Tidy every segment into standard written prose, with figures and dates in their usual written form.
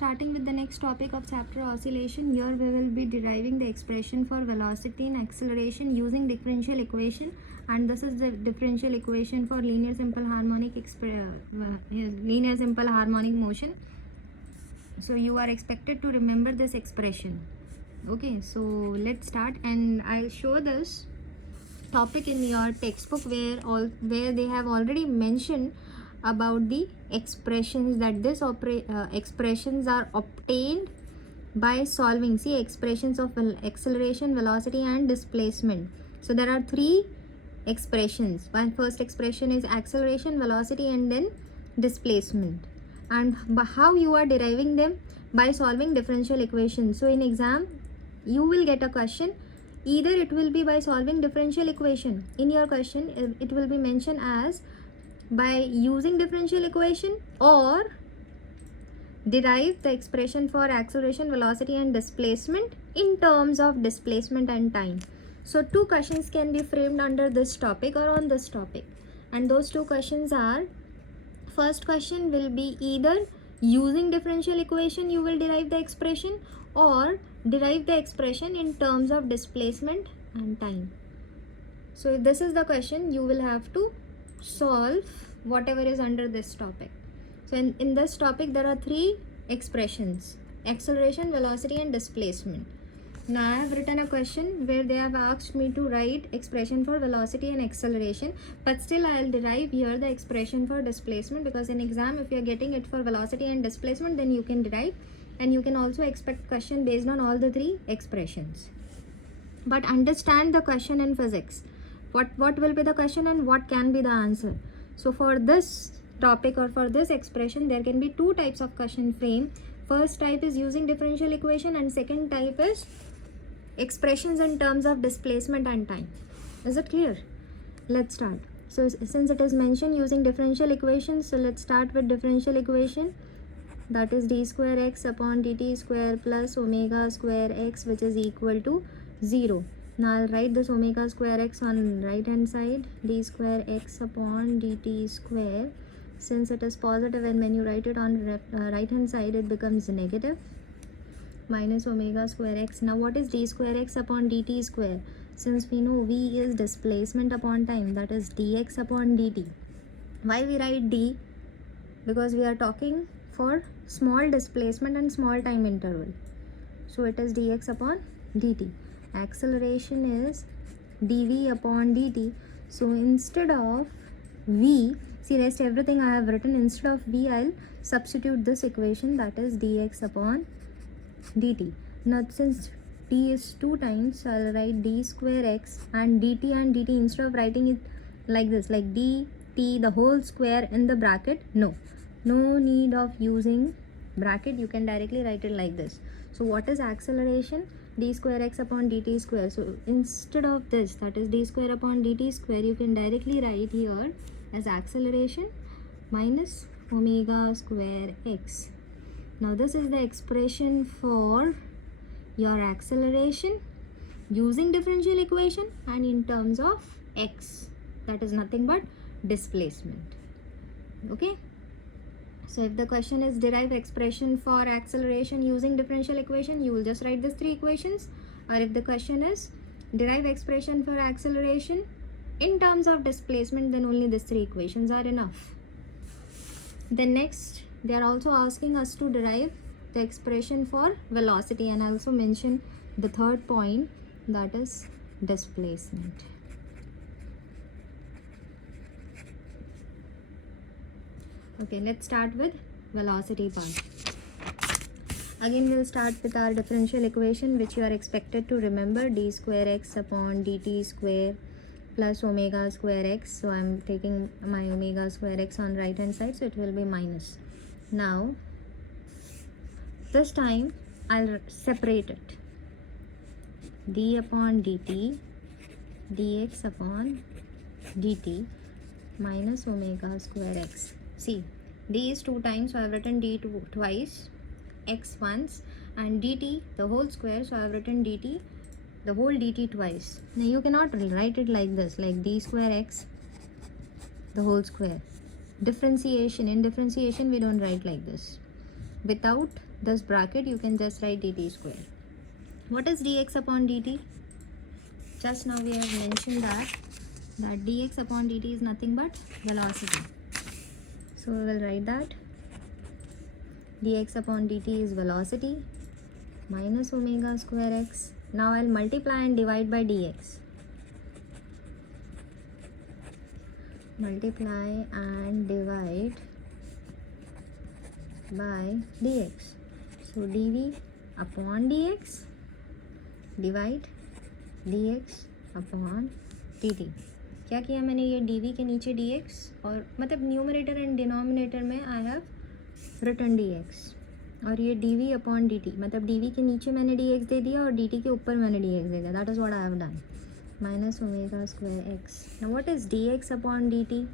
Starting with the next topic of chapter oscillation, here we will be deriving the expression for velocity and acceleration using differential equation, and this is the differential equation for linear simple harmonic motion. So you are expected to remember this expression. Okay, so let's start, and I'll show this topic in your textbook where they have already mentioned about the expressions that this expressions are obtained by solving. See, expressions of acceleration, velocity and displacement. So there are three expressions. One first expression is acceleration, velocity and then displacement. And how you are deriving them? By solving differential equations. So in exam you will get a question, either it will be by solving differential equation. In your question it will be mentioned as by using differential equation, or derive the expression for acceleration, velocity and displacement in terms of displacement and time. So two questions can be framed under this topic or on this topic, and those two questions are, first question will be either using differential equation you will derive the expression, or derive the expression in terms of displacement and time. So if this is the question, you will have to solve whatever is under this topic. So in this topic there are three expressions: acceleration, velocity and displacement. Now I have written a question where they have asked me to write expression for velocity and acceleration, but still I will derive here the expression for displacement, because in exam if you are getting it for velocity and displacement, then you can derive, and you can also expect question based on all the three expressions. But understand the question in physics. What will be the question and what can be the answer? So for this topic or for this expression, there can be two types of question frame. First type is using differential equation, and second type is expressions in terms of displacement and time. Is it clear? Let's start. So since it is mentioned using differential equation, so let's start with differential equation. That is d square x upon dt square plus omega square x, which is equal to 0. Now I'll write this omega square x on right hand side, d square x upon dt square. Since it is positive, and when you write it on right hand side it becomes negative, minus omega square x. Now what is d square x upon dt square? Since we know v is displacement upon time, that is dx upon dt. Why we write d? Because we are talking for small displacement and small time interval. So it is dx upon dt. Acceleration is dv upon dt. So instead of v, see rest everything I have written, instead of v I'll substitute this equation, that is dx upon dt. Now since d is 2 times, so I'll write d square x and dt, instead of writing it like this, like dt the whole square in the bracket, no need of using bracket, you can directly write it like this. So what is acceleration? D square x upon dt square. So instead of this, that is d square upon dt square, you can directly write here as acceleration minus omega square x. Now this is the expression for your acceleration using differential equation and in terms of x, that is nothing but displacement. Okay. So if the question is derive expression for acceleration using differential equation, you will just write these three equations. Or if the question is derive expression for acceleration in terms of displacement, then only these three equations are enough. Then next, they are also asking us to derive the expression for velocity, and I also mention the third point, that is displacement. Okay, let's start with velocity part. Again we'll start with our differential equation, which you are expected to remember, d square x upon dt square plus omega square x. So I'm taking my omega square x on right hand side, so it will be minus. Now this time I'll separate it, d upon dt dx upon dt minus omega square x. See, d is 2 times, so I have written d twice, x once, and dt the whole square, so I have written dt the whole dt twice. Now you cannot write it like this, like d square x the whole square. Differentiation, in differentiation we don't write like this. Without this bracket, you can just write dt square. What is dx upon dt? Just now we have mentioned that dx upon dt is nothing but velocity. So we will write that dx upon dt is velocity minus omega square x. Now I'll multiply and divide by dx. Multiply and divide by dx. So dv upon dx divide dx upon dt. क्या किया मैंने, ये dv के नीचे dx और मतलब numerator and denominator में I have written dx और ये dv अपॉन dt मतलब dv के नीचे मैंने dx दे दिया और dt के ऊपर मैंने dx दे दिया. That is what I have done. Minus omega square x. Now what is dx upon dt?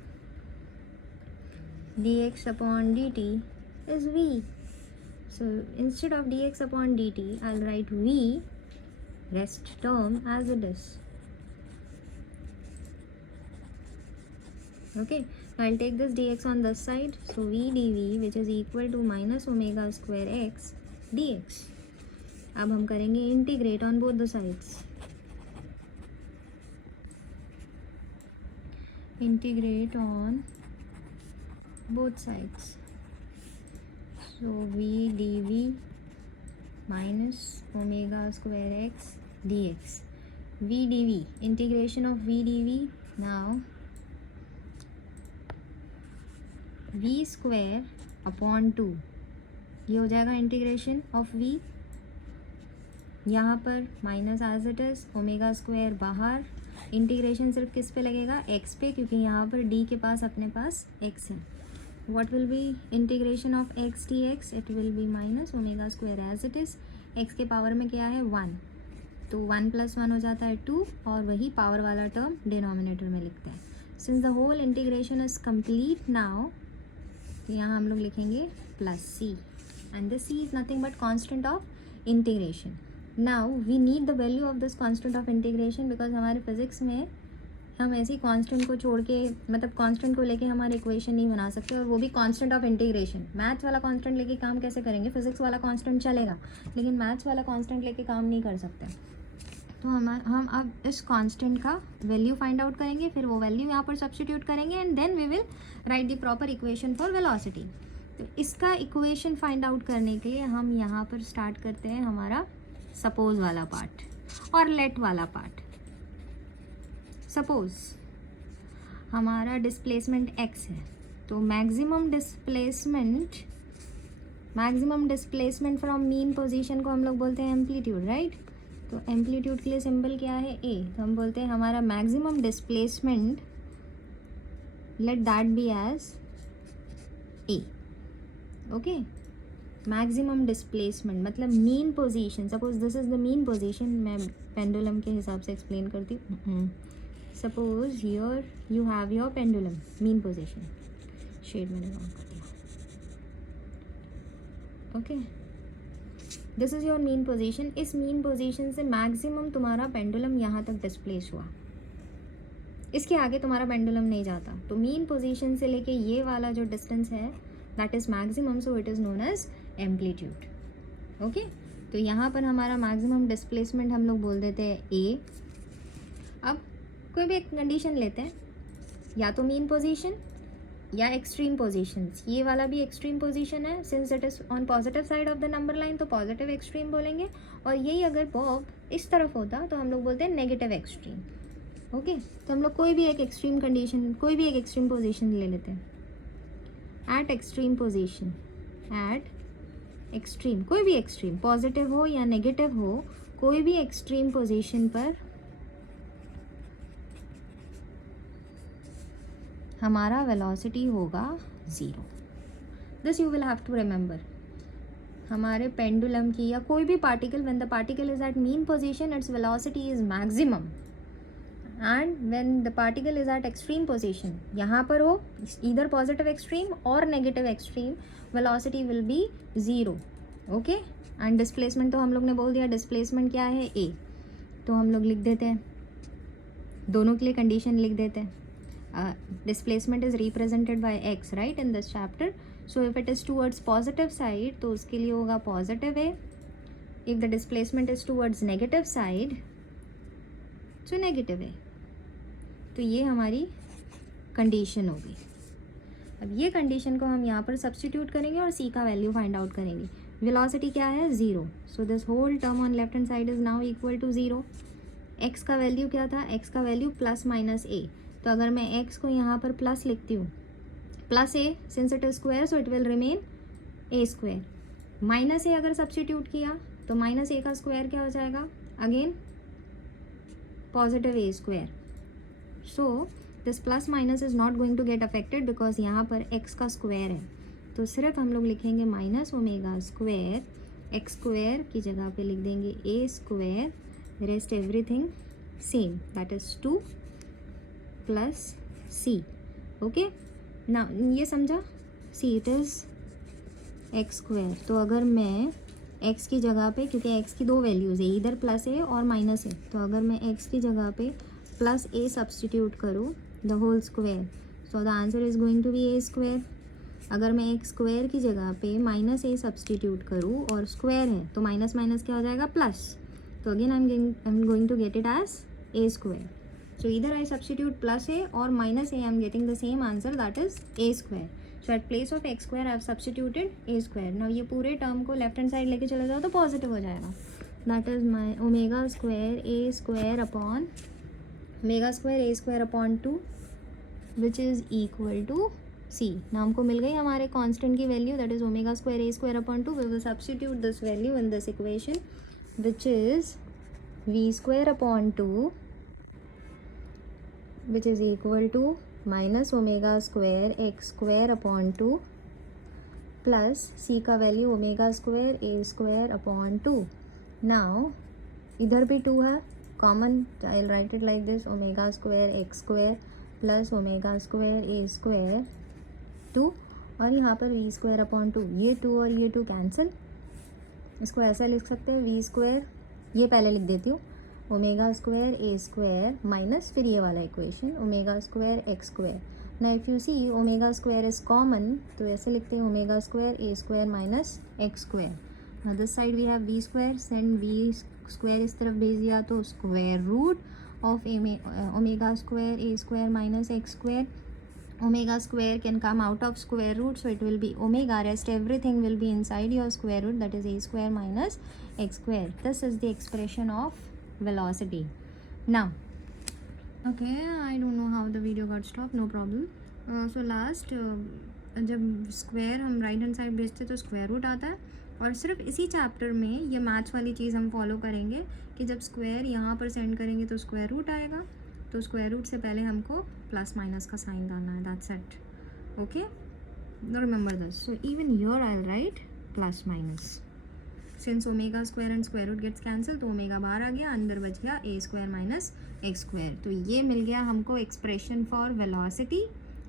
Dx upon dt is v. So instead of dx upon dt, I'll write v rest term as it is. Okay, I'll take this dx on this side. So v dv which is equal to minus omega square x dx. अब हम करेंगे integrate on both the sides. Integrate on both sides. So v dv minus omega square x dx. v dv, integration of v dv. Now v square upon 2, ये हो जाएगा integration of v. यहाँ पर minus as it is, omega square बाहर. Integration सिर्फ किस पे लगेगा, x पे, क्योंकि यहाँ पर d के पास अपने पास x है. What will be integration of x dx? It will be minus omega square as it is. x के पावर में क्या है 1, तो 1 + 1 हो जाता है 2 और वही पावर वाला टर्म डिनोमिनेटर में लिखते हैं. Since the whole integration is complete now, तो यहाँ हम लोग लिखेंगे plus c and this c is nothing but constant of integration. Now we need the value of this constant of integration because हमारे physics में हम ऐसी कांस्टेंट को छोड़ के मतलब कांस्टेंट को लेके हमारे इक्वेशन नहीं बना सकते और वो भी कांस्टेंट ऑफ इंटीग्रेशन. मैथ्स वाला कांस्टेंट लेके काम कैसे करेंगे, फिजिक्स वाला कांस्टेंट चलेगा लेकिन मैथ्स वाला कांस्टेंट लेके काम नहीं कर सकते. तो हम अब इस कांस्टेंट का वैल्यू फाइंड आउट करेंगे, फिर वो वैल्यू यहाँ पर सब्स्टिट्यूट करेंगे and then we will write the proper equation for velocity. तो इसका इक्वेशन फाइंड आउट करने के लिए हम यहाँ पर स्टार्ट करते हैं हमारा सपोज वाला पार्ट और लेट वाला पार्ट. सपोज हमारा डिस्प्लेसमेंट x है, तो maximum displacement from mean position को हम लोग बोलते हैं एम्पलीट्यूड, राइट. तो एम्पलीट्यूड के लिए सिंबल क्या है, a. तो हम बोलते हैं हमारा maximum displacement, let that be as a. Okay, maximum displacement मतलब mean position. Suppose this is the mean position. मैं पेंडुलम के हिसाब से एक्सप्लेन करती हूँ. Suppose here you have your pendulum mean position. शेड मैंने रॉन्ग कर दिया. Okay, this is your mean position. इस मीन पोजीशन से मैक्सिमम तुम्हारा पेंडुलम यहाँ तक डिस्प्लेस हुआ, इसके आगे तुम्हारा पेंडुलम नहीं जाता. तो मीन पोजीशन से लेके ये वाला जो डिस्टेंस है that is maximum, so it is known as amplitude. Okay, तो यहाँ पर हमारा मैक्सिमम डिस्प्लेसमेंट हम लोग बोल देते हैं a. अब कोई भी एक कंडीशन लेते हैं, या तो मीन पोजीशन या एक्सट्रीम पोजीशंस. ये वाला भी एक्सट्रीम पोजीशन है, since it is on positive side of the number line, तो पॉजिटिव एक्सट्रीम बोलेंगे. और यही अगर बॉब इस तरफ होता तो हम लोग बोलते हैं नेगेटिव एक्सट्रीम. ओके, तो हम लोग कोई भी एक एक्सट्रीम कंडीशन, कोई भी एक एक्सट्रीम पोजीशन ले लेते हैं. Eight extreme position, eight extreme, कोई भी एक्सट्रीम, पॉजिटिव हो या नेगेटिव हो, कोई भी एक्सट्रीम पोजीशन पर हमारा वेलोसिटी होगा 0. This you will have to remember. हमारे पेंडुलम की या कोई भी particle, when the particle is at mean position its velocity is maximum, and when the particle is at extreme position, यहाँ पर हो इधर पॉजिटिव एक्सट्रीम और negative extreme, velocity will be 0. Okay, and displacement तो हम लोग ने बोल दिया, डिस्प्लेसमेंट क्या है a. तो हम लोग लिख देते हैं, दोनों के लिए कंडीशन लिख देते हैं. Displacement is represented by x, right, in this chapter. So if it is towards positive side तो उसके लिए होगा positive a, if the displacement is towards negative side so negative a. तो ये हमारी कंडीशन होगी। अब ये कंडीशन को हम यहाँ पर सब्स्टिट्यूट करेंगे और सी का वैल्यू फाइंड आउट करेंगे। वेलोसिटी क्या है 0, so this whole term on left hand side is now equal to 0। X का वैल्यू क्या था, एक्स का वैल्यू प्लस माइनस ए, तो अगर मैं एक्स को यहाँ पर प्लस लिखती हूँ, plus a since it is square so it will remain a square. Minus a अगर सब्स्टिट्यूट किया तो माइनस ए का स्क्वायर क्या हो जाएगा, again positive a square. So this plus minus is not going to get affected because यहाँ पर x का स्क्वायर है, तो सिर्फ हम लोग लिखेंगे minus omega square, x square की जगह पे लिख देंगे a square, rest everything same, that is 2 plus c. Okay ना, ये समझा, see it is x square. तो अगर मैं एक्स की जगह पे, क्योंकि एक्स की दो वैल्यूज़ है, इधर प्लस ए और माइनस ए, तो अगर मैं एक्स की जगह पे प्लस ए सब्स्टिट्यूट करूँ the whole square, so the answer is going to be a square. अगर मैं एक स्क्वायर की जगह पे माइनस ए सब्स्टिट्यूट करूँ और स्क्वायर है तो माइनस माइनस क्या हो जाएगा, प्लस, तो again I am going to get it as a square. So इधर आई सब्स्टिट्यूट प्लस ए और minus a, I am getting the same answer that is a square. So at place of x square I have substituted a square. Now ये पूरे term को left hand side लेके चले जाओ तो positive हो जाएगा, that is my omega square a square upon omega square a square upon 2 which is equal to c. ना हमको मिल गई हमारे कांस्टेंट की value, that is omega square a square upon 2। We will substitute this value in this equation which is v square upon 2 which is equal to minus omega square x square upon 2 plus c का value omega square a square upon 2। Now इधर भी 2 है common, I will right it like this, omega square x square plus omega square a square 2, और यहाँ पर we square upon 2, ये 2 और ये 2 कैंसिल। इसको ऐसा लिख सकते हैं वी स्क्वायर, ये पहले लिख देती हूँ, omega square a square minus फिर ये वाला equation omega square x square. ना if you see omega square is common तो ऐसे लिखते हैं omega square a square minus x square. This side we have v square, send v square इस तरफ भेज दिया तो square root of omega square a square minus x square. Omega square can come out of square root, so it will be omega, rest everything will be inside your square root, that is a square minus x square. This is the expression of velocity. Now okay, I don't know how the video got stopped, no problem. So last जब square हम right hand side भेजते तो square root आता है, और सिर्फ इसी chapter में ये मैथ्स वाली चीज़ हम फॉलो करेंगे कि जब स्क्वायर यहाँ पर सेंड करेंगे तो स्क्वायर रूट आएगा, तो स्क्वायर रूट से पहले हमको प्लस माइनस का साइन डालना है, that's it. Okay, remember this. So even here I will write plus minus, since omega square and square root gets cancel, तो ओमेगा बाहर आ गया, अंदर बच गया a square minus x square. तो ये मिल गया हमको expression for velocity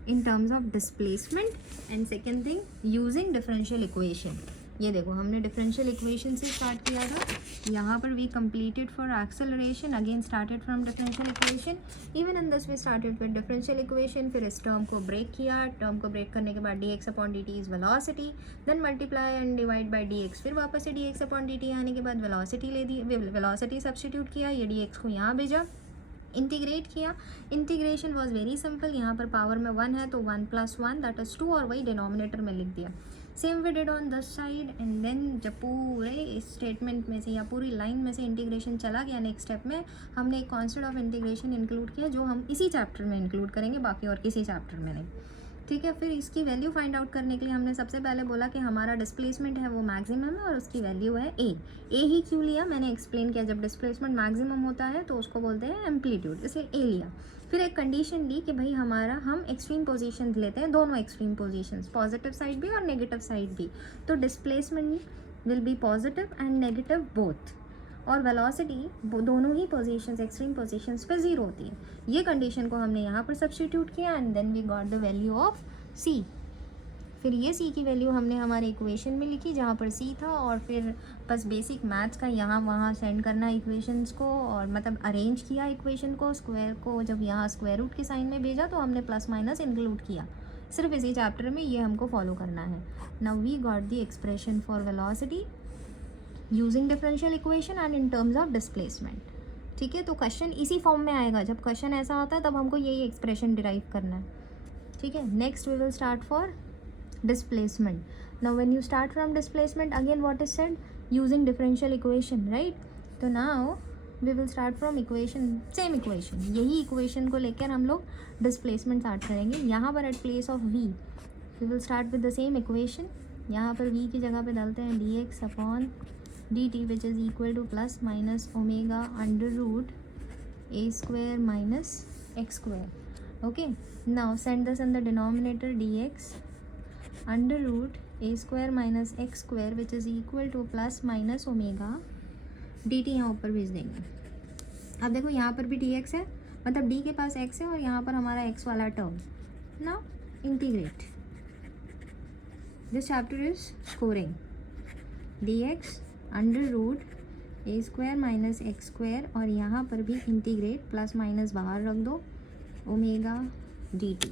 in terms of displacement, and second thing using differential equation। ये देखो हमने डिफरेंशियल इक्वेशन से स्टार्ट किया था, यहाँ पर we completed for acceleration, again started from differential equation, even in this we started with differential equation, फिर इस टर्म को ब्रेक किया, टर्म को ब्रेक करने के बाद dx upon dt is velocity, then multiply and divide by dx, फिर वापस से dx upon dt आने के बाद वेलोसिटी ले दी, वेलोसिटी सब्स्टिट्यूट किया, ये dx को यहाँ भेजा, इंटीग्रेट किया, इंटीग्रेशन वॉज वेरी सिंपल, यहाँ पर पावर में 1 है तो 1 + 1 दैट इज़ 2, और वही डिनोमिनेटर में लिख दिया। Same we did on this side, and then जब पूरे स्टेटमेंट में से या पूरी लाइन में से इंटीग्रेशन चला गया, नेक्स्ट स्टेप में हमने एक कॉन्सेप्ट ऑफ इंटीग्रेशन इंक्लूड किया जो हम इसी चैप्टर में इंक्लूड करेंगे, बाकी और किसी चैप्टर में नहीं, ठीक है। फिर इसकी वैल्यू फाइंड आउट करने के लिए हमने सबसे पहले बोला कि हमारा डिस्प्लेसमेंट है वो मैक्सिमम है और उसकी वैल्यू है ए ही क्यों लिया मैंने एक्सप्लेन किया, जब डिस्प्लेसमेंट मैक्सिमम होता है तो उसको बोलते हैं एम्पलीट्यूड, इसलिए ए लिया। फिर एक कंडीशन ली कि भाई हम एक्सट्रीम पोजीशन लेते हैं, दोनों एक्सट्रीम पोजीशंस, पॉजिटिव साइड भी और नेगेटिव साइड भी, तो displacement will be positive and negative both, और वेलोसिटी दोनों ही पोजीशंस एक्सट्रीम पोजीशंस पे 0 होती है। ये कंडीशन को हमने यहाँ पर सब्स्टिट्यूट किया, and then we got the value of c. फिर ये सी की वैल्यू हमने हमारे इक्वेशन में लिखी जहाँ पर सी था, और फिर बस बेसिक मैथ्स का यहाँ वहाँ सेंड करना इक्वेशंस को, और मतलब अरेंज किया इक्वेशन को, स्क्वायर को जब यहाँ स्क्वायर रूट के साइन में भेजा तो हमने प्लस माइनस इंक्लूड किया, सिर्फ इसी चैप्टर में ये हमको फॉलो करना है. Now we got the expression for velocity using differential equation and in terms of displacement. ठीक है, तो क्वेश्चन इसी फॉर्म में आएगा. जब क्वेश्चन ऐसा होता है तब हमको यही एक्सप्रेशन डिराइव करना है. ठीक है, next we will start for displacement. Now when you start from displacement, again what is said, using differential equation, right. तो now we will start from equation, same equation, यही इक्वेशन को लेकर हम लोग डिस्प्लेसमेंट स्टार्ट करेंगे. यहाँ पर at place of we will start with the same equation. यहाँ पर वी की जगह पे डालते हैं dx upon dt which is equal to plus minus omega under root a square minus x square. Okay, now send this in the denominator dx under root a square minus x square which is equal to plus minus omega dt यहाँ ऊपर भेज देंगे. अब देखो यहाँ पर भी dx है, मतलब d के पास x है और यहाँ पर हमारा x वाला term. Now integrate, this chapter is scoring. dx under root a square minus x square और यहाँ पर भी इंटीग्रेट, प्लस माइनस बाहर रख दो, ओमेगा dt.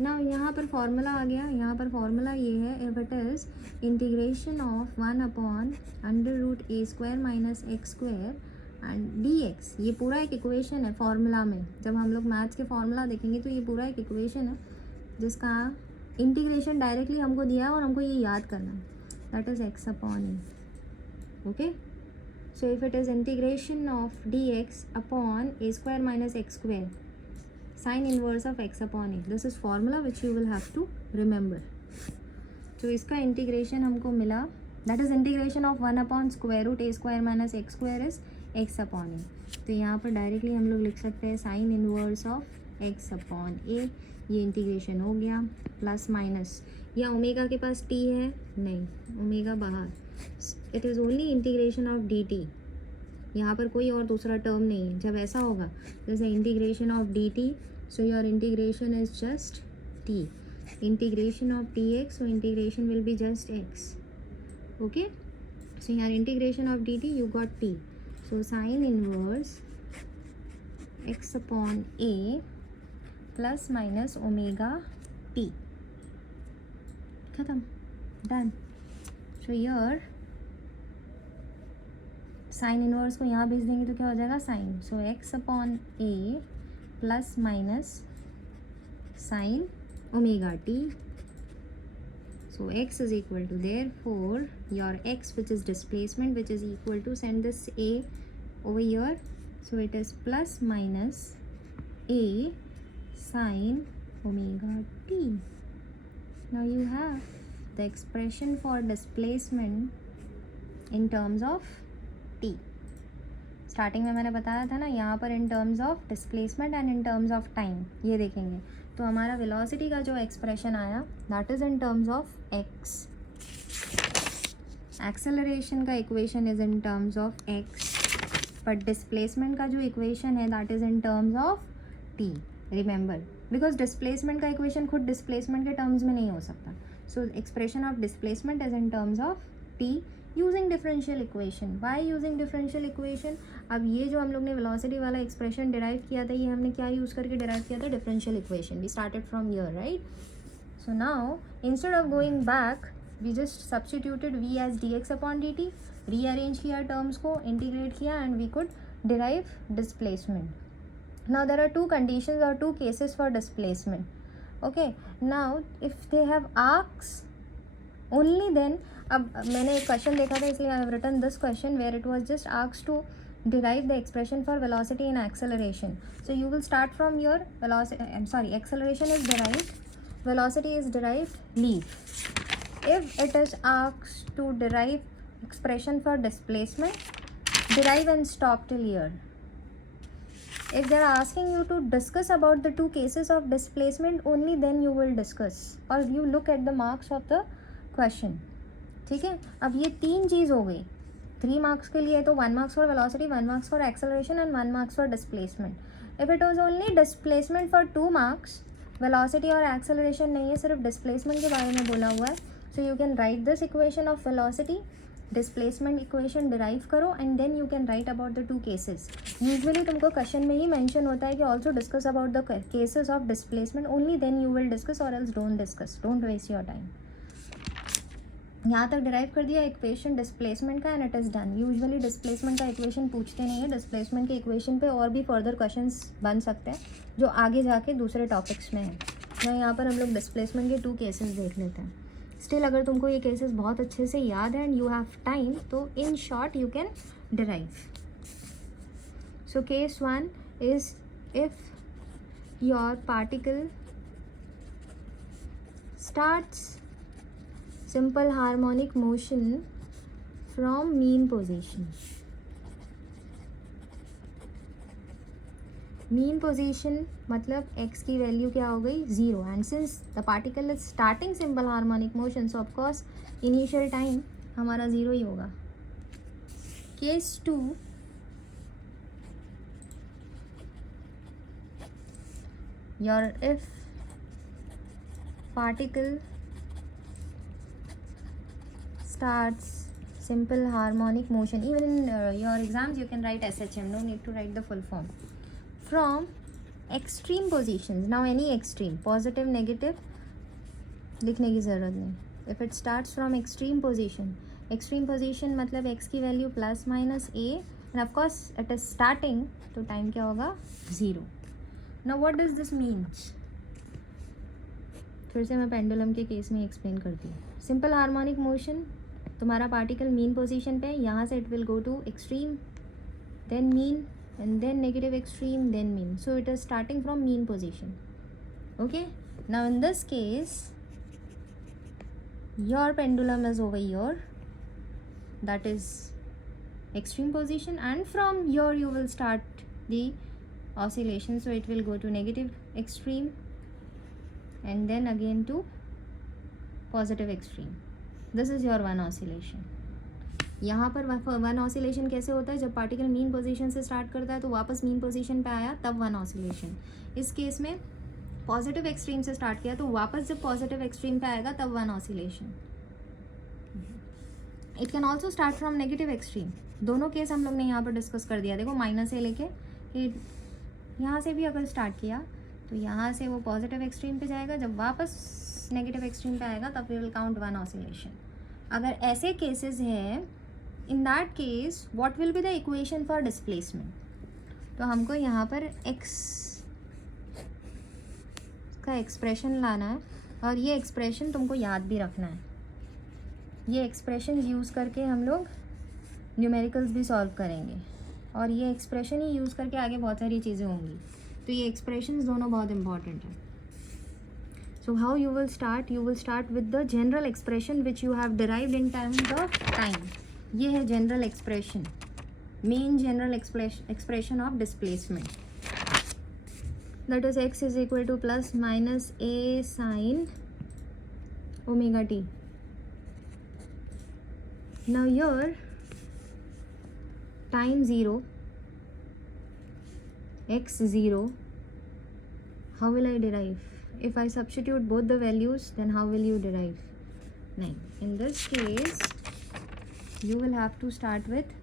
ना यहाँ पर फॉर्मूला आ गया. यहाँ पर फॉर्मूला ये है, if it is integration of 1 upon under root a square minus x square and dx. ये पूरा एक इक्वेशन है फॉर्मूला में. जब हम लोग मैथ्स के फॉर्मूला देखेंगे तो ये पूरा एक इक्वेशन है जिसका इंटीग्रेशन डायरेक्टली हमको दिया है और हमको ये याद करना है. That is x upon A. Okay, so if it is integration of dx upon a square minus x square, sin inverse of x upon a, this is formula which you will have to remember. So इसका integration हमको मिला, that is integration of 1 upon square root a square minus x square is x upon a. तो यहाँ पर directly हम लोग लिख सकते हैं sin inverse of x upon a. ये इंटीग्रेशन हो गया, प्लस माइनस, या ओमेगा के पास t है नहीं, ओमेगा बाहर. It is only integration of dt. यहाँ पर कोई और दूसरा टर्म नहीं है. जब ऐसा होगा जैसे integration of dt, so your integration is just t. Integration of dx, so integration will be just x. Okay, so यहाँ integration of dt you got t. So sine inverse x upon a plus minus omega t. खत्म, done. So your sine inverse को यहाँ भेज देंगे तो क्या हो जाएगा, sine. So x upon a plus minus sine omega t. So x is equal to, therefore your x which is displacement which is equal to, send this a over here, so it is plus minus a sin omega t. Now you have the expression for displacement in terms of t. Starting में मैंने बताया था ना, यहाँ पर in terms of displacement and in terms of time ये देखेंगे. तो हमारा वेलोसिटी का जो एक्सप्रेशन आया that is in terms of x. Acceleration का equation is in terms of x, but displacement का जो इक्वेशन है that is in terms of t. Remember, because displacement का इक्वेशन खुद डिस्प्लेसमेंट के टर्म्स में नहीं हो सकता. सो expression of displacement is in terms of t using differential equation. Why using differential equation? अब ये जो हम लोग ने वेलोसिटी वाला एक्सप्रेशन डिराइव किया था, ये हमने क्या यूज़ करके डिराइव किया था, differential equation. We started from here, right. So now instead of going back we just substituted v as dx upon dt, rearrange किया टर्म्स को, इंटीग्रेट किया and we could derive displacement. Now there are two conditions or two cases for displacement. Okay, now if they have arcs only then, अब मैंने एक question देखा था इसलिए I have written this question where it was just asked to derive the expression for velocity and acceleration. So you will start from your velocity, acceleration is derived, velocity is derived, leave. If it is asked to derive expression for displacement, derive and stop till here. If they are asking you to discuss about the two cases of displacement, only then you will discuss or you look at the marks of the question. ठीक है, अब ये तीन चीज़ हो गई. 3 marks के लिए तो 1 marks for velocity, 1 marks for acceleration and 1 marks for displacement. If it was only displacement for 2 marks, velocity और acceleration नहीं है, सिर्फ displacement के बारे में बोला हुआ है. So you can write this equation of velocity displacement equation derive करो and then you can write about the two cases. Usually तुमको क्वेश्चन में ही मेंशन होता है कि also discuss about the cases of displacement, only then you will discuss और else don't discuss, don't waste your time. यहाँ तक derive कर दिया इक्वेशन डिस्प्लेसमेंट का and it is done. Usually displacement का इक्वेशन पूछते नहीं है. डिस्प्लेसमेंट के इक्वेशन पे और भी फर्दर क्वेश्चंस बन सकते हैं जो आगे जाके दूसरे टॉपिक्स में हैं. मैं यहाँ पर हम लोग डिस्प्लेसमेंट के 2 केसेस देख लेते हैं. स्टिल अगर तुमको ये केसेस बहुत अच्छे से याद है एंड यू हैव टाइम तो in short you can derive. So case 1 is if your particle starts simple harmonic motion from mean position. Mean position मतलब x की वैल्यू क्या हो गई 0 and since the particle is starting simple harmonic motion so of course initial time हमारा 0 ही होगा. Case 2 your if particle starts simple harmonic motion, even in your exams you can write SHM, no need to write the full form, from extreme positions. Now any extreme, positive negative लिखने की ज़रूरत नहीं. if it starts from extreme position मतलब x की value plus minus a and of course it is starting तो time क्या होगा 0. now what does this means? फिर से मैं पेंडुलम के केस में एक्सप्लेन करती हूँ. सिंपल हार्मोनिक मोशन, तुम्हारा पार्टिकल मीन पोजीशन पे, यहाँ से it will go to extreme then mean and then negative extreme then mean. So it is starting from mean position. Okay, now in this case your pendulum is over your, that is extreme position and from here you will start the oscillation. So it will go to negative extreme and then again to positive extreme. This is your one oscillation. यहाँ पर one oscillation कैसे होता है? जब particle mean position से start करता है तो वापस मीन पोजीशन पे आया तब वन ऑसिलेशन. इस केस में पॉजिटिव एक्सट्रीम से स्टार्ट किया तो वापस जब पॉजिटिव एक्सट्रीम पे आएगा तब one oscillation. It can also start from negative extreme. दोनों केस हम लोग ने यहाँ पर डिस्कस कर दिया. देखो माइनस से लेके यहाँ से भी अगर स्टार्ट किया तो यहाँ से वो पॉजिटिव एक्सट्रीम पे जाएगा, जब वापस नेगेटिव एक्सट्रीम पे आएगा तब we will count one oscillation. अगर ऐसे केसेस हैं, in that case what will be the equation for displacement? तो हमको यहाँ पर x का एक्सप्रेशन लाना है और ये एक्सप्रेशन तुमको याद भी रखना है. ये एक्सप्रेशन यूज़ करके हम लोग न्यूमेरिकल्स भी सॉल्व करेंगे और ये एक्सप्रेशन ही यूज़ करके आगे बहुत सारी चीज़ें होंगी. तो ये एक्सप्रेशंस दोनों बहुत इंपॉर्टेंट हैं. So how you will start? You will start with the general expression which you have derived in terms of time. ये है general expression, main general expression of displacement. That is x is equal to plus minus a sine omega t. Now your time 0, x 0, how will I derive? If I substitute both the values, then how will you derive? Now, in this case, you will have to start with,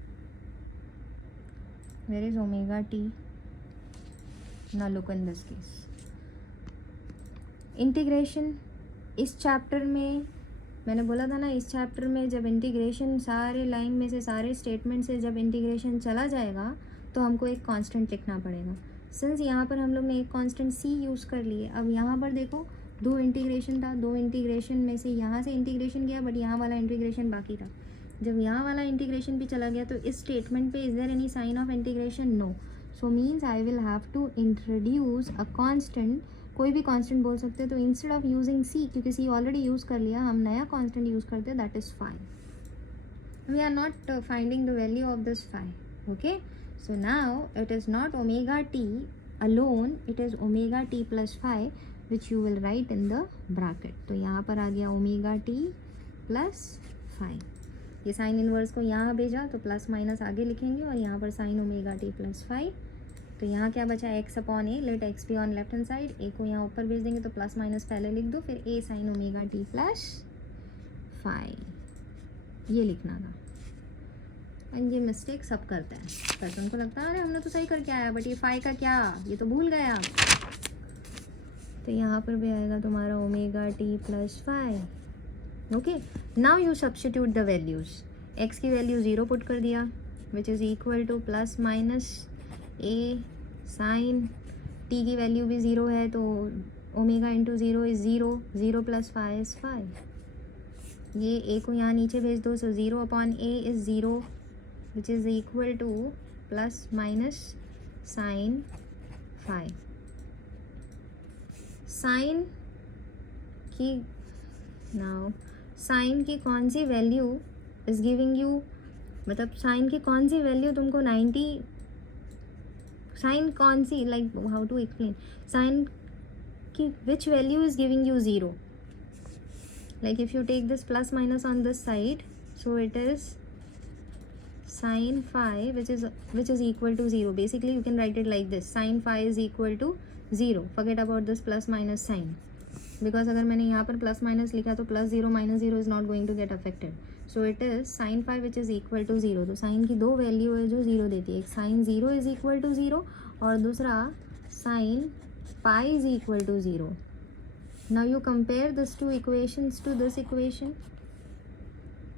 where is omega t? Now look in this case. Integration, इस chapter में मैंने बोला था ना, इस chapter में जब integration सारे लाइन में से सारे स्टेटमेंट से जब इंटीग्रेशन चला जाएगा तो हमको एक कांस्टेंट लिखना पड़ेगा. सिंस यहाँ पर हम लोग ने एक कांस्टेंट c यूज़ कर लिए. अब यहाँ पर देखो दो इंटीग्रेशन था, दो इंटीग्रेशन में से यहाँ से इंटीग्रेशन किया बट यहाँ वाला इंटीग्रेशन बाकी था. जब यहाँ वाला इंटीग्रेशन भी चला गया तो इस स्टेटमेंट पे is there any sign of integration? No. So means I will have to introduce a constant. कोई भी कांस्टेंट बोल सकते हैं. तो इंस्टेड ऑफ यूजिंग सी, क्योंकि सी ऑलरेडी यूज़ कर लिया, हम नया कांस्टेंट यूज़ करते हैं, that is phi. We are not finding the value of this phi. Okay, so now it is not omega t alone, it is omega t plus phi which you will write in the bracket. तो यहाँ पर आ गया omega t plus phi. ये sine inverse को यहाँ भेजा तो प्लस माइनस आगे लिखेंगे और यहाँ पर sine omega t plus phi. तो यहाँ क्या बचा? x upon a. Let x be on left hand side. a को यहाँ ऊपर भेज देंगे तो प्लस माइनस पहले लिख दो, फिर a sine omega t plus phi, ये लिखना था. एंड ये मिस्टेक सब करते हैं, बस उनको लगता है अरे हमने तो सही करके आया, बट ये फाई का क्या, ये तो भूल गए आप। तो यहाँ पर भी आएगा तुम्हारा omega t plus phi. Okay, now you substitute the values. X की वैल्यू 0 पुट कर दिया, which is equal to plus minus A sine, t की वैल्यू भी 0 है तो omega into 0 is 0, 0 plus phi is phi. ये ए को यहाँ नीचे भेज दो, so 0 upon A is 0, which is equal to plus minus sine phi. Sine की नाउ साइन की कौन सी वैल्यू इज़ गिविंग यू, मतलब साइन की कौन सी वैल्यू तुमको 90, साइन कौन सी, like how to explain, sine की which value is giving you 0, like if you take this plus minus on this side, so it is sin phi which is equal to 0. Basically you can write it like this, sin phi is equal to 0. Forget about this plus minus sign, because अगर मैंने यहाँ पर plus minus लिखा तो plus 0 minus 0 is not going to get affected. So it is sin phi which is equal to 0. तो sin की दो value है जो 0 देती है, एक sin 0 is equal to 0 और दूसरा sin pi is equal to 0. Now you compare these two equations to this equation.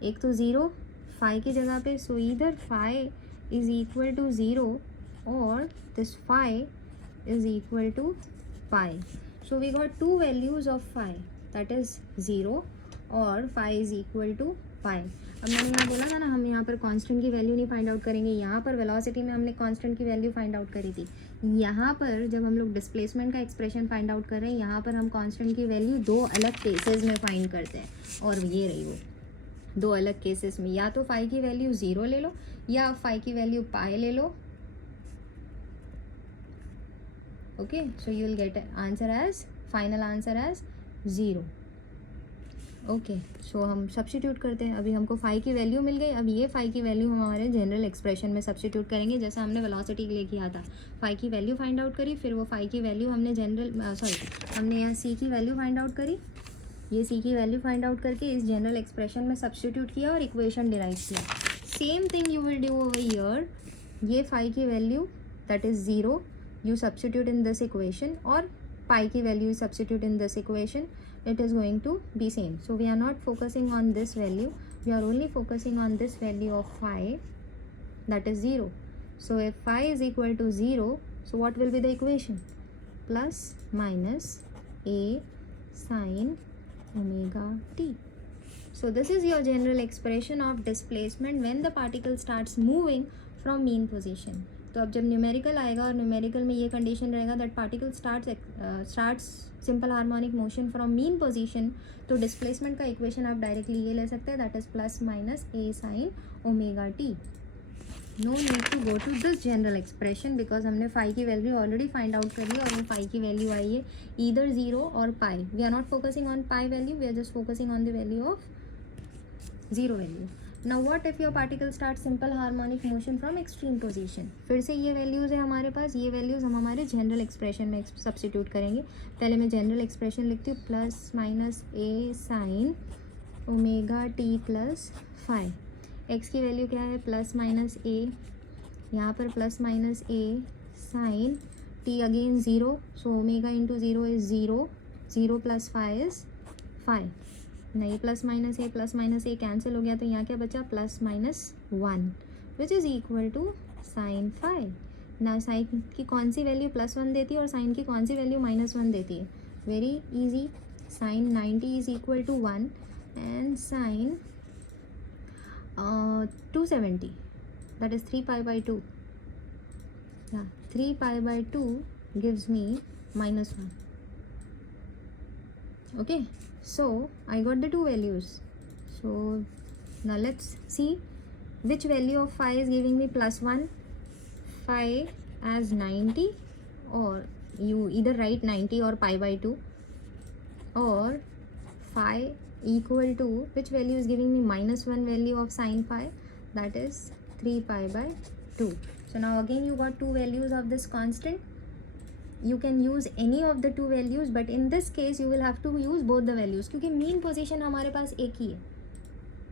एक तो 0 phi की जगह पे, so either phi is equal to 0 or this phi is equal to pi. So we got two values of phi, that is 0 और phi is equal to pi. अब मैंने यहाँ बोला था ना हम यहाँ पर कांस्टेंट की वैल्यू नहीं फाइंड आउट करेंगे, यहाँ पर वेलोसिटी में हमने कांस्टेंट की वैल्यू फाइंड आउट करी थी। यहाँ पर जब हम लोग डिस्प्लेसमेंट का एक्सप्रेशन फाइंड आउट कर रहे हैं, यहाँ पर हम कांस्टेंट की वैल्यू दो अलग केसेस में फाइंड करते हैं, और ये रही वो दो अलग केसेस में, या तो फाई की वैल्यू 0 ले लो या फाई की वैल्यू पाई ले लो। Okay, so you will get answer as final answer as 0। Okay, so हम सब्स्टिट्यूट करते हैं। अभी हमको फाई की वैल्यू मिल गई, अब ये फाई की वैल्यू हम हमारे जनरल एक्सप्रेशन में सब्स्टिट्यूट करेंगे, जैसा हमने वेलोसिटी के लिए किया था। फाई की वैल्यू फाइंड आउट करी, फिर वो फाई की वैल्यू हमने हमने यहाँ सी की वैल्यू फाइंड आउट करी, ये सी की वैल्यू फाइंड आउट करके इस जनरल एक्सप्रेशन में सब्स्टिट्यूट किया और इक्वेशन डिराइव किया। Same thing you will do over here, ये फाई की value that is 0 you substitute in this equation, और पाई की value substitute in this equation, it is going to be same. So we are not focusing on this value, we are only focusing on this value of phi, that is 0. So if phi is equal to 0, so what will be the equation? Plus minus a sin omega t. So this is your general expression of displacement when the particle starts moving from mean position. तो अब जब numerical आएगा और numerical में ये condition रहेगा that particle starts simple harmonic motion from mean position, तो displacement का इक्वेशन आप डायरेक्टली ये ले सकते हैं, that is plus minus A sine omega t. No need to go to this general expression, because हमने फाई की वैल्यू ऑलरेडी फाइंड आउट करी है और वो फाई की वैल्यू आई है ईदर 0 और pi. We are not focusing on pi value, we are just focusing on the value of 0 value. Now what if your particle starts simple harmonic motion from extreme position? फिर से ये values है हमारे पास, ये values हम हमारे general expression में substitute करेंगे। पहले मैं जनरल एक्सप्रेशन लिखती हूँ, प्लस माइनस ए sine omega t plus phi. X की वैल्यू क्या है, प्लस माइनस ए, यहाँ पर plus minus A sine t again 0, so omega into 0 is 0, 0 plus phi is phi. नहीं, प्लस माइनस ए कैंसिल हो गया, तो यहाँ क्या बचा, plus minus 1 which is equal to sine phi. ना साइन की कौन सी वैल्यू +1 देती है और साइन की कौन सी वैल्यू -1 देती है, very easy. Sine 90 is equal to 1 and sine 270 that is 3 pi by 2, 3 pi by 2 gives me -1। Okay, so I got the two values. So now let's see which value of phi is giving me +1. Phi as 90, or you either write 90 or pi by 2, or phi equal to which value is giving me -1 value of sin phi, that is 3 pi by 2. So now again you got two values of this constant. You can use any of the two values, but in this case you will have to use both the values, क्योंकि mean position हमारे पास एक ही है।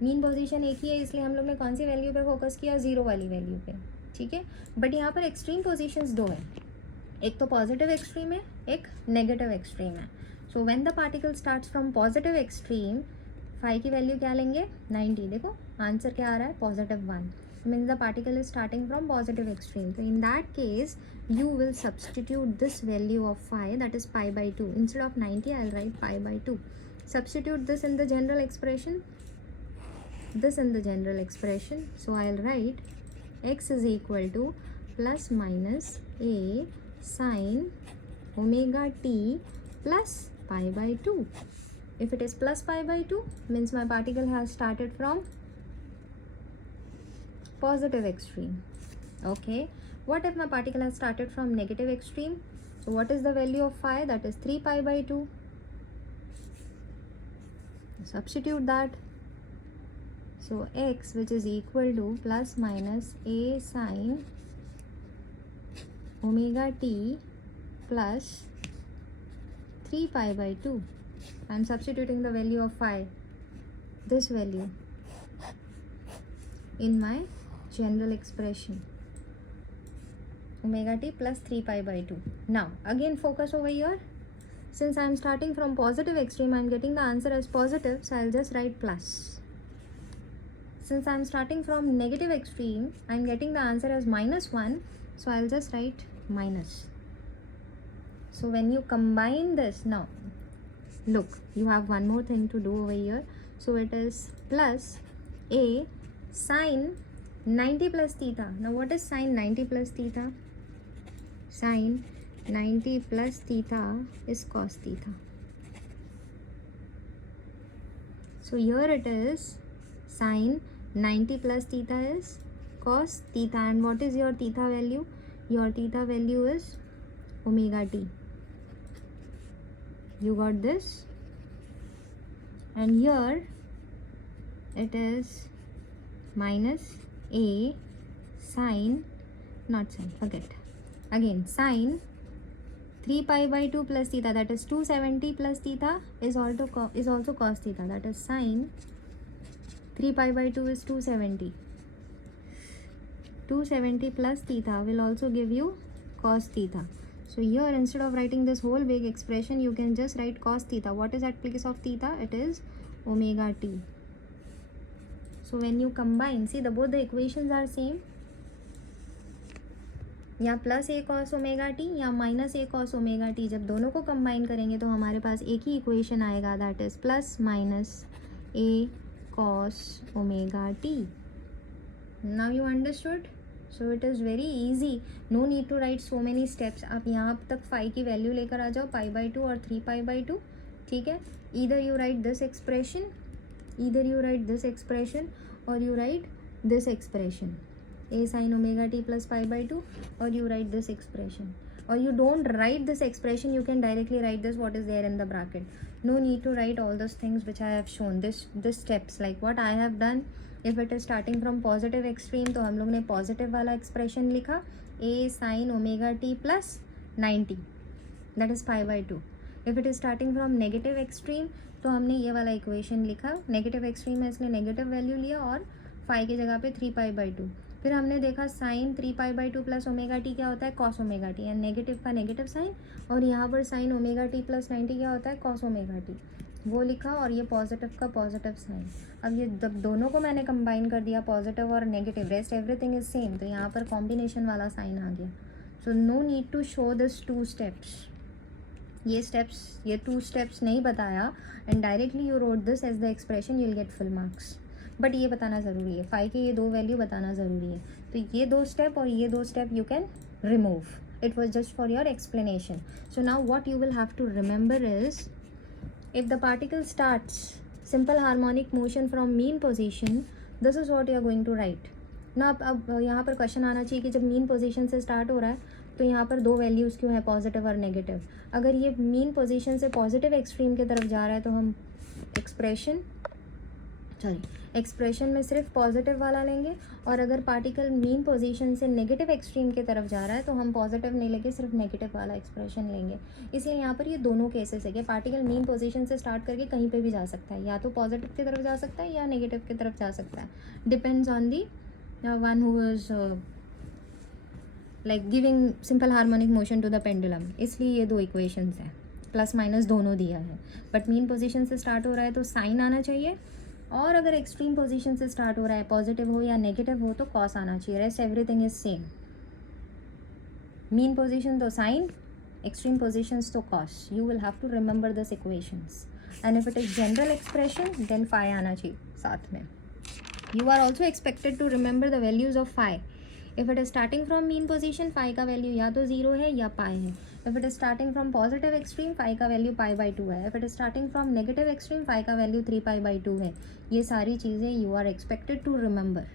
Mean position एक ही है, इसलिए हम लोग ने कौन सी वैल्यू पे फोकस किया, 0 वाली वैल्यू पे, ठीक है। बट यहाँ पर एक्सट्रीम पोजीशंस दो है, एक तो पॉजिटिव एक्सट्रीम है, एक नेगेटिव एक्सट्रीम है। So when the particle starts from positive extreme, phi की वैल्यू क्या लेंगे, 90। देखो आंसर क्या आ रहा है, +1, means the particle is starting from positive extreme. तो in that case you will substitute this value of phi, that is pi/2. Instead of 90 I'll write pi/2. Substitute this in the general expression, so I'll write x is equal to plus minus a sin omega t plus pi/2. If it is plus pi/2 means my particle has started from positive extreme. Okay, what if my particle has started from negative extreme? So what is the value of phi, that is 3 pi/2. Substitute that, so x, which is equal to plus minus a sin omega t plus 3 pi/2. I am substituting the value of phi, this value, in my general expression, omega t plus 3 pi/2. Now again focus over here. Since I am starting from positive extreme, I am getting the answer as positive, so I'll just write plus. Since I am starting from negative extreme, I am getting the answer as -1, so I'll just write minus. So when you combine this, now look, you have one more thing to do over here. So it is plus a sin 90 plus theta. Now what is sin 90 plus theta? Sin 90 plus theta is cos theta. So here it is, sin 90 plus theta is cos theta, and what is your theta value? Your theta value is omega t. You got this? And here it is minus a sin, not sin, forget, again sin 3 pi/2 plus theta, that is 270 plus theta is also cos theta, that is sin 3 pi/2 is 270. 270 plus theta will also give you cos theta. So here instead of writing this whole big expression, you can just write cos theta. What is at place of theta? It is omega t. So when you combine, see both the equations are same. या plus A cos omega t या minus A cos omega t, जब दोनों को combine करेंगे तो हमारे पास एक ही इक्वेशन आएगा, that is plus minus A cos omega t. Now you understood? So it is very easy, no need to write so many steps. आप यहाँ तक फाई की वैल्यू लेकर आ जाओ, pi/2 और 3 pi/2, ठीक है. Either you write this expression, और you write this expression, a sin omega t plus pi/2, or you write this expression, or you don't write this expression, you can directly write this what is there in the bracket. No need to write all those things which I have shown, this steps like what I have done. If it is starting from positive extreme, तो हम लोग ने positive वाला expression लिखा, a sin omega t plus 90, that is pi/2. If it is starting from negative extreme, तो हमने ये वाला equation लिखा, negative extreme है इसलिए negative value लिया और phi की जगह पे 3 pi/2. फिर हमने देखा sign 3 pi/2 plus omega T क्या होता है, cos omega T, and negative का नेगेटिव साइन, और यहाँ पर साइन ओमेगा टी प्लस 90 क्या होता है, कॉस ओमेगा टी, वो लिखा, और ये पॉजिटिव का पॉजिटिव साइन. अब ये जब दोनों को मैंने कंबाइन कर दिया, पॉजिटिव और negative, rest everything is same, तो यहाँ पर कॉम्बिनेशन वाला साइन आ गया. So no need to show this 2 steps. ये 2 स्टेप्स नहीं बताया, and directly you wrote this as the expression, you will get full marks. But ये बताना ज़रूरी है, फाई के ये 2 वैल्यू बताना ज़रूरी है. तो ये 2 स्टेप और ये 2 step you can remove. It was just for your explanation. So now what you will have to remember is, if the particle starts simple harmonic motion from mean position, this is what you are going to write ना. अब यहाँ पर question आना चाहिए कि जब mean position से start हो रहा है तो यहाँ पर 2 वैल्यूज़ क्यों है, पॉजिटिव और नेगेटिव. अगर ये मीन पोजिशन से पॉजिटिव एक्सट्रीम की तरफ जा रहा है तो हम एक्सप्रेशन में सिर्फ पॉजिटिव वाला लेंगे, और अगर पार्टिकल मीन पोजीशन से नेगेटिव एक्सट्रीम की तरफ जा रहा है तो हम पॉजिटिव नहीं लेके सिर्फ नेगेटिव वाला एक्सप्रेशन लेंगे। इसलिए यहाँ पर ये दोनों केसेस है कि पार्टिकल मीन पोजीशन से स्टार्ट करके कहीं पे भी जा सकता है, या तो पॉजिटिव की तरफ जा सकता है या नेगेटिव की तरफ जा सकता है, depends on the one who is like giving simple harmonic motion to the pendulum. इसलिए ये दो इक्वेशंस हैं, प्लस माइनस दोनों दिया है। बट मीन पोजीशन से स्टार्ट हो रहा है तो साइन आना चाहिए, और अगर एक्सट्रीम पोजीशन से स्टार्ट हो रहा है, पॉजिटिव हो या नेगेटिव हो, तो कॉस आना चाहिए। Rest everything is same. Mean position तो साइन, एक्सट्रीम पोजीशंस तो cos. You will have to remember this equations, and if it is general expression then phi आना चाहिए साथ में। You are also expected to remember the values of phi. If it is starting from mean position, phi का value या तो 0 है या pi है। If it is starting from positive extreme, phi का वैल्यू π/2 है। If it is starting from negative extreme, phi का value 3π/2 है। ये सारी चीज़ें you are expected to remember.